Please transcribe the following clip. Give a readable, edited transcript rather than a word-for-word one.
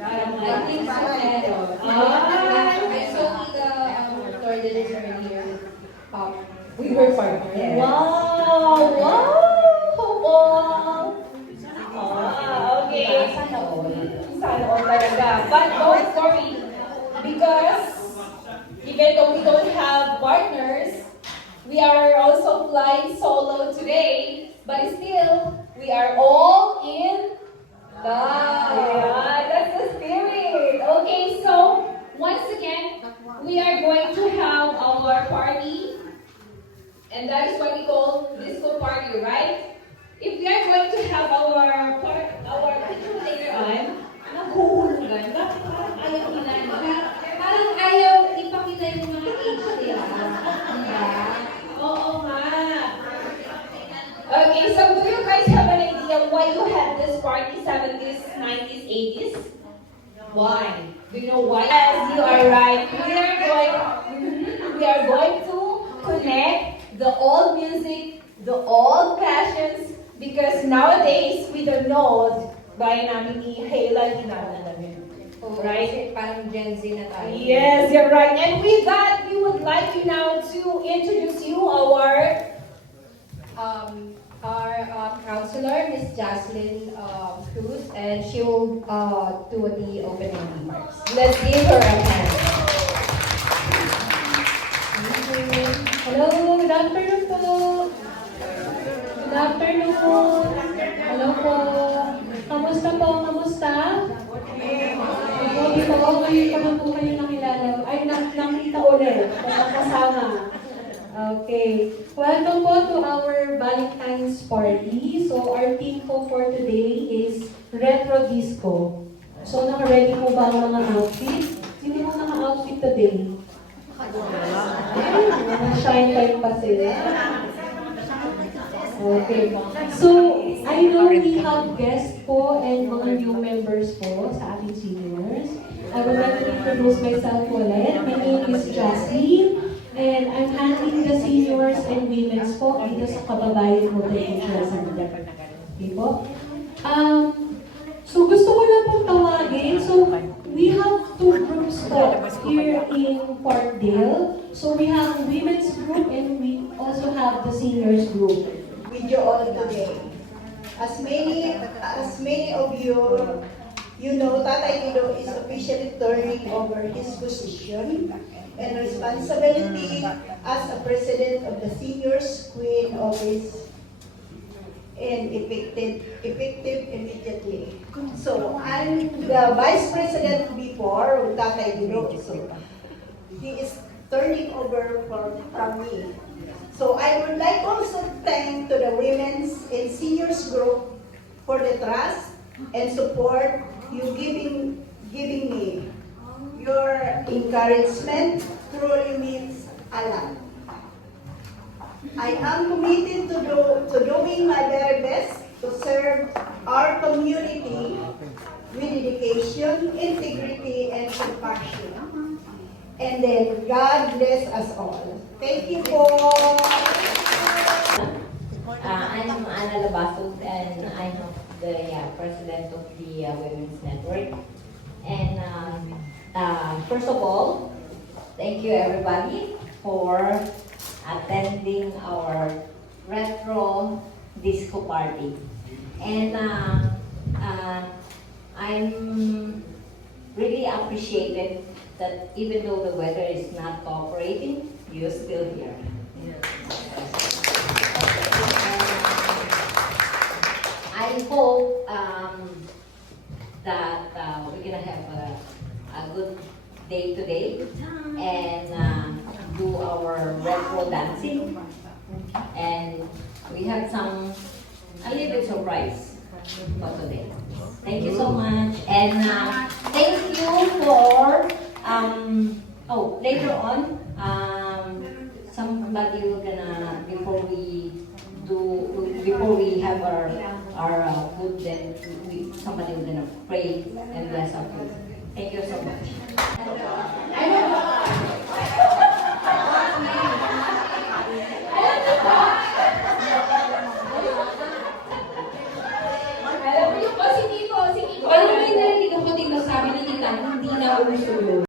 I think so. I saw the toilets earlier. We were partners. Wow! Wow! Okay. Sana all. Sana all talaga. But don't worry, because even though we don't have partners, we are also flying solo today, but still, we are all in love. Yeah, that's the spirit. Okay, so once again, we are going to have our party, and that is what we call disco party, right? If we are going to have our picture later on, naghuhulugan, bakit parang ayaw nila, no? Parang ayaw ipakita yung mga age nila. Diba? Oo nga. Okay, so do you guys have an idea why you had this party 70s, 90s, 80s? Why? Do you know why? Yes, you are right. We are going to connect the old music, the old passions, because nowadays we don't know by namin ni Hayla ginagawa. Right? Parang Gen Z na tayo. Yes, you're right. And with that, we would like you now to introduce you Our counselor, Miss Jocelyn Cruz, and she will do the opening remarks. Let's give her a hand. Hello, good afternoon po. Good afternoon. Hello po. Kamusta po? Kamusta? Okay po. Ngayon ko lang po kayo nakilala. Ay, nakita ulit. Kasama. Okay. Welcome po to our Valentine's party. So, our theme po for today is Retro Disco. So, naka-ready po ba ang mga outfit? Sino mo naka-outfit today? Shine time pa sila. Okay. So, I know we have guests po and mga new members po sa ating seniors. I would like to introduce myself ulit. My name is Jessie. And I'm handling the seniors and women's po dito sa Kababayan Multicultural Center. Okay po? So gusto ko lang pong tawagin. So we have two groups po here in Parkdale. So we have women's group and we also have the seniors group. With you all today. As many of you know, Tatay Guido is officially turning over his position and responsibility as a president of the Seniors Queen Office and effective immediately. So I'm the vice president before with Tatay Guido. So he is turning over from me. So I would like also to thank to the women's and seniors group for the trust and support you giving me. Your encouragement truly means a lot. I am committed to doing my very best to serve our community with dedication, integrity, and compassion. And then God bless us all. Thank you po. I'm Ana Labasog and I'm the president of the Women's Network. And first of all, thank you everybody for attending our retro disco party. And I'm really appreciated that even though the weather is not cooperating, you're still here. I hope that we're gonna have a good day today and do our retro dancing, and we have a little bit surprise for today. Thank you so much, and thank you for later on somebody will gonna before we have our food, then somebody will gonna pray and bless our food. Thank you so much. Alam mo yung si Tito. Alam mo yung narinig ako dito sabi nauso yun.